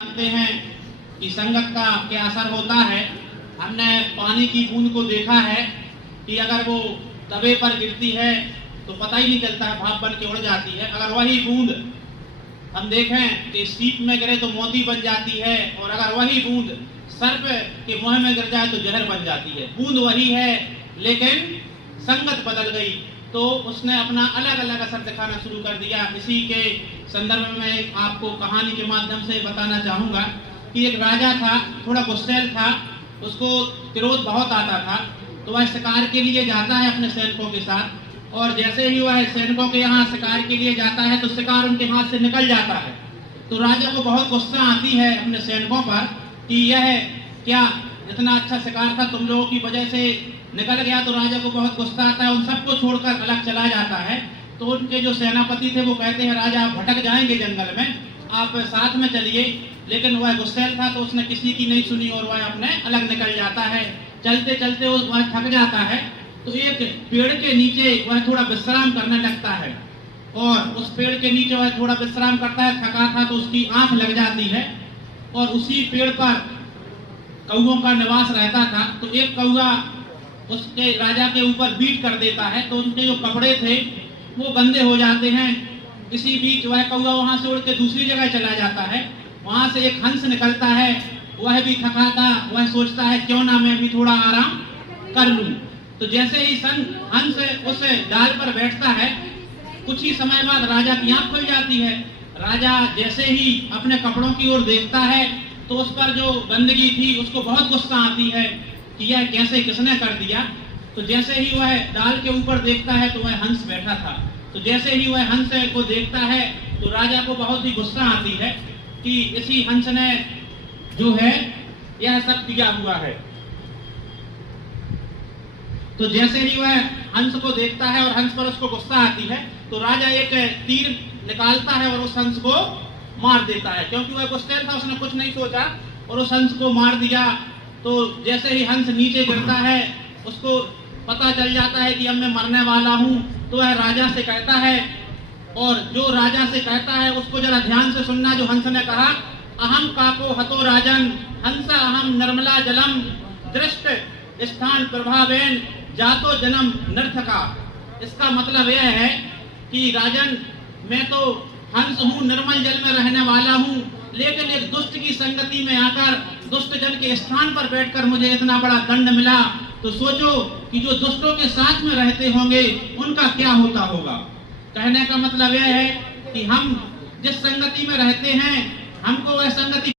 जानते हैं कि संगत का क्या असर होता है। हमने पानी की बूंद को देखा है कि अगर वो तवे पर गिरती है तो पता ही नहीं चलता है, भाप बन के उड़ जाती है। अगर वही बूंद हम देखें कि सीप में गिरे तो मोती बन जाती है, और अगर वही बूंद सर्प के मुंह में गिर जाए तो जहर बन जाती है। बूंद वही है लेकिन संगत बदल गई तो उसने अपना अलग अलग असर दिखाना शुरू कर दिया। इसी के संदर्भ में मैं आपको कहानी के माध्यम से बताना चाहूँगा कि एक राजा था, थोड़ा गुस्सैल था, उसको क्रोध बहुत आता था। तो वह शिकार के लिए जाता है अपने सैनिकों के साथ, और जैसे ही वह सैनिकों के यहाँ शिकार के लिए जाता है तो शिकार उनके हाथ से निकल जाता है। तो राजा को बहुत गुस्सा आती है अपने सैनिकों पर कि यह क्या, इतना अच्छा शिकार था, तुम लोगों की वजह से निकल गया। तो राजा को बहुत गुस्सा आता है, उन सबको छोड़कर अलग चला जाता है। तो उनके जो सेनापति थे वो कहते हैं, राजा आप भटक जाएंगे जंगल में, आप साथ में चलिए। लेकिन वह गुस्सैल था तो उसने किसी की नहीं सुनी और वह अपने अलग निकल जाता है। चलते चलते वह थक जाता है तो एक पेड़ के नीचे वह थोड़ा विश्राम करने लगता है, और उस पेड़ के नीचे वह थोड़ा विश्राम करता है। थका था तो उसकी आंख लग जाती है, और उसी पेड़ पर कौओं का निवास रहता था। तो एक कौआ उसके राजा के ऊपर बीट कर देता है, तो उनके जो कपड़े थे वो गंदे हो जाते हैं। इसी बीच वह कौआ वहां से उड़ के दूसरी जगह चला जाता है। वहां से एक हंस निकलता है, वह भी थका था, वह सोचता है क्यों ना मैं भी थोड़ा आराम कर लूं। तो जैसे ही हंस उस डाल पर बैठता है, कुछ ही समय बाद राजा की आंख खुल जाती है। राजा जैसे ही अपने कपड़ों की ओर देखता है तो उस पर जो गंदगी थी उसको बहुत गुस्सा आती है कि यह कैसे, किसने कर दिया। तो जैसे ही वह डाल के ऊपर देखता है तो वह हंस बैठा था। तो जैसे ही वह हंस को देखता है तो राजा को बहुत ही गुस्सा आती है कि इसी हंस ने जो है यह सब किया हुआ है। तो जैसे ही वह हंस को देखता है और हंस पर उसको गुस्सा आती है तो राजा एक तीर निकालता है और उस हंस को मार देता है। क्योंकि वह गुस्सैल था, उसने कुछ नहीं सोचा और उस हंस को मार दिया। तो जैसे ही हंस नीचे गिरता है उसको पता चल जाता है कि अब मैं मरने वाला हूं। तो वह राजा से कहता है, और जो राजा से कहता है उसको जरा ध्यान से सुनना। जो हंस ने कहा, अहम काको हतो राजन हंस अहम निर्मला जलम दृष्ट स्थान प्रभावेन जातो जन्म नर्थका। इसका मतलब यह है कि राजन, मैं तो हंस हूँ, निर्मल जल में रहने वाला हूँ, लेकिन एक दुष्ट की संगति में आकर दुष्ट जन के स्थान पर बैठकर मुझे इतना बड़ा दंड मिला। तो सोचो कि जो दुष्टों के साथ में रहते होंगे उनका क्या होता होगा। कहने का मतलब यह है कि हम जिस संगति में रहते हैं हमको वह संगति